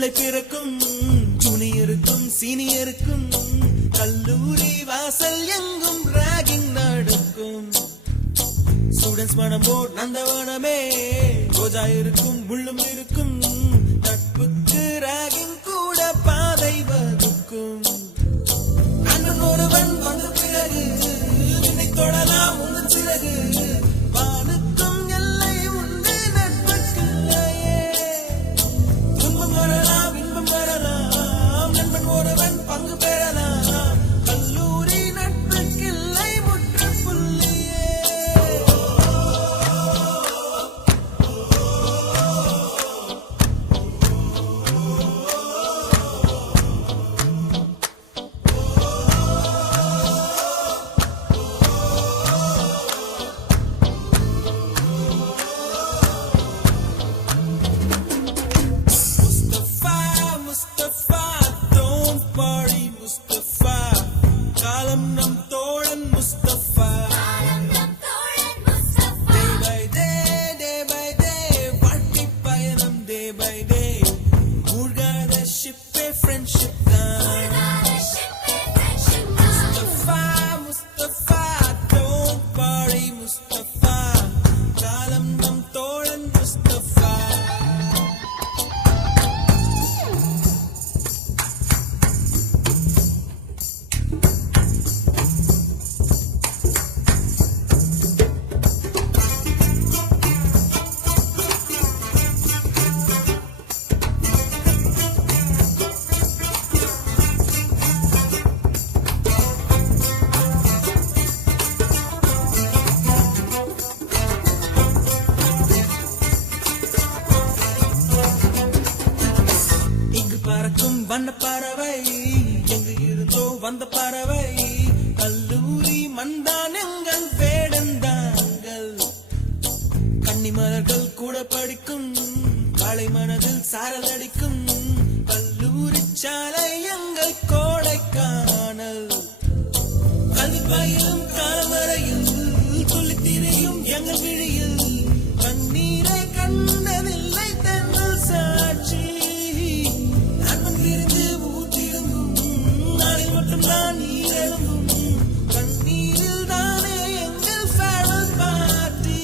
ஜூலை பிறக்கும் ஜூனியருக்கும் சீனியருக்கும் கல்லூரி வாசல் எங்கும் ராகிங் நடக்கும். ஸ்டூடெண்ட்ஸ் மனம் போட் நந்தவனமே ரோஜா இருக்கும் முள்ளும் இருக்கும். நட்புக்கு ராகிங் கூட பாதை வகுக்கும். அண்ணன் ஒருவன் வந்த பிறகு என்னை தொடலாம் உங்கள் சிறகு. வானுக்கும் எல்லை உண்டு நட்புக்குள்ளையே. துன்பம் வரலாம் இன்பம் வரலாம் நண்பன் ஒருவன் பங்கு பெறலாம். கல்லூரி நட்புக்கில்லை முற்றுப்புள்ளியே. Mustafa, don't worry Mustafa. காலம் நம் தோழன் Mustafa. Day by day வாழ்க்கை பயணம் day by day. மூழ்காத ஷிப்பே friendship தான். Mustafa, don't worry Mustafa. காலம் நம் தோழன் Mustafa. இங்கு பறக்கும் வண்ண பறவை எங்கு இருந்தோ வந்த பறவை. கல்லூரி மண்தான் எங்கள் வேடந்தாங்கள். கன்னிமலர்கள் கூட படிக்கும் காலை மனதில் சாரல் அடிக்கும். கல்லூரி சாலை எங்கள் கோடைக்கானல். கல்வி பயிலும் காலவரையில் துள்ளித் திரியும் எங்கள் விழியில். கண்ணீரை கண்டதில்லை தென்றல் சாட்சி. நண்பன் விருந்து ஊற்றிருந்தும் நாளில் மட்டும் தான் நீர் எழும்பும். கண்ணீரில் தானே எங்கள் farewell party.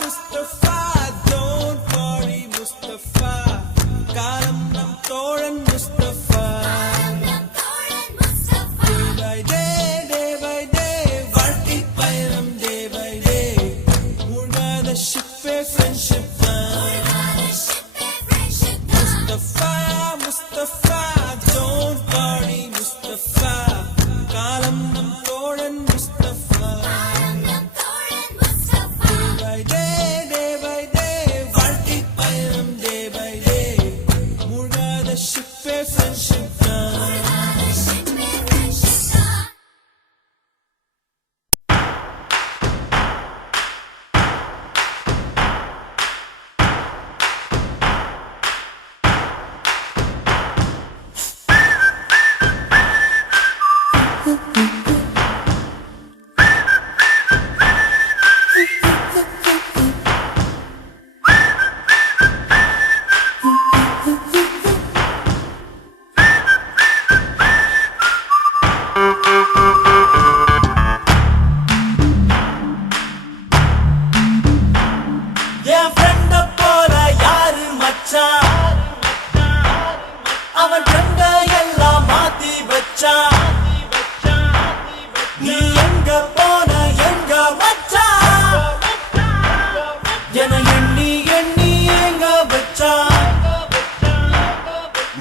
Mustafa, don't worry Mustafa. காலம் நம் தோழன் Mustafa. Day by day வாழ்க்கை பயணம் day by day. மூழ்காத ஷிப்பே friendship தான். Mustafa, don't worry Mustafa. காலம் நம் தோழன் Mustafa. Day by day வாழ்க்கை பயணம் day by day. மூழ்காத ஷிப்பே friendship தான். என் friend போல யாரு மச்சான். அவன் friend எல்லாம் மாத்தி வச்சான். நீ எங்க போன எங்க மச்சான். என எண்ணி எண்ணி எங்க வச்சான்.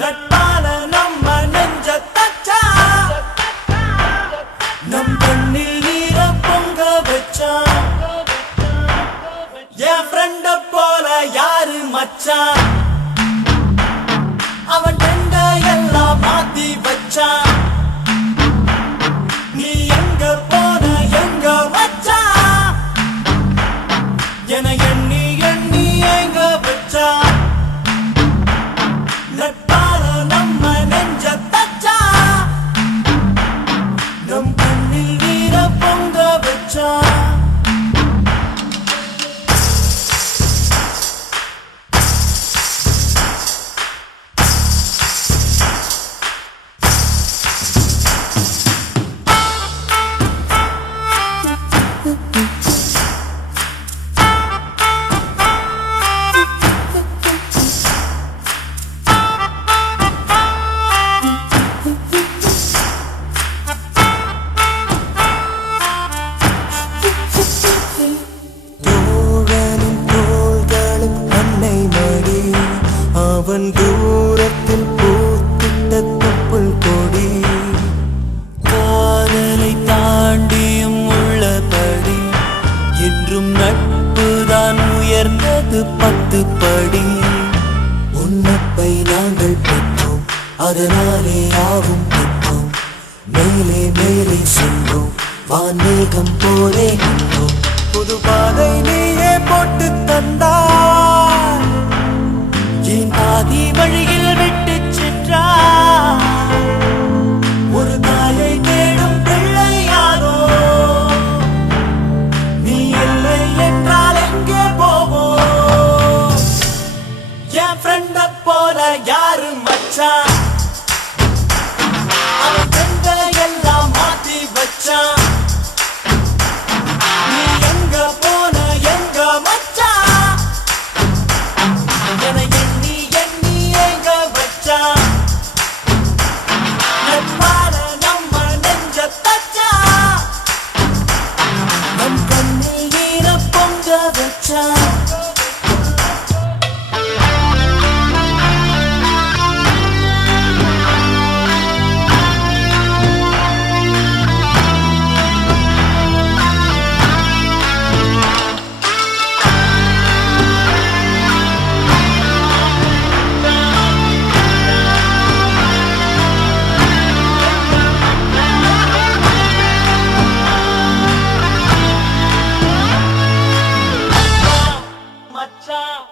நட்பால நம்ம நெஞ்ச தச்சான். நம் கண்ணில் நீர பொங்க வச்சான். என் friend போல யாரு மச்சான். அவன் friend எல்லாம் மாத்தி வச்சான். நீ எங்க போன எங்க மச்சான். என எண்ணி எண்ணி ஏங்க வச்சான் நட்பால நம்ம நெஞ்ச தச்சான் நம் கண்ணில் வீர பொங்க வச்சான் அவன் தூரத்தில் பூத்திட்ட தொப்புள் கொடி காதலை தாண்டியும் உள்ளபடி என்றும் நட்புதான் உயர்ந்தது 10 படி உன்னப்பை நாங்கள் பெற்றோம் அதனாலே ஆகும் பெற்றோம் மேலே மேலே சென்றோம் வான்மேகம் போலே நின்றோம் புது பாதை நீயே போட்டு தந்தாய் என் பாதி வழியில் விட்டு சென்றாய் ஒரு தாயை தேடும் பிள்ளை யாரோ நீ இல்லை என்றால் எங்கே போவோம் என் ஃப்ரெண்ட போல யாரு மச்சான் அவன் ஃப்ரெண்ட எல்லாம் மாத்தி வச்சான் நீ எங்க போன எங்க மச்சான் என எண்ணி எண்ணி ஏங்க வச்சான் நட்பால நம்ம நெஞ்ச தச்சான் நம் கண்ணில் வீர பொங்க வச்சான் மச்சான்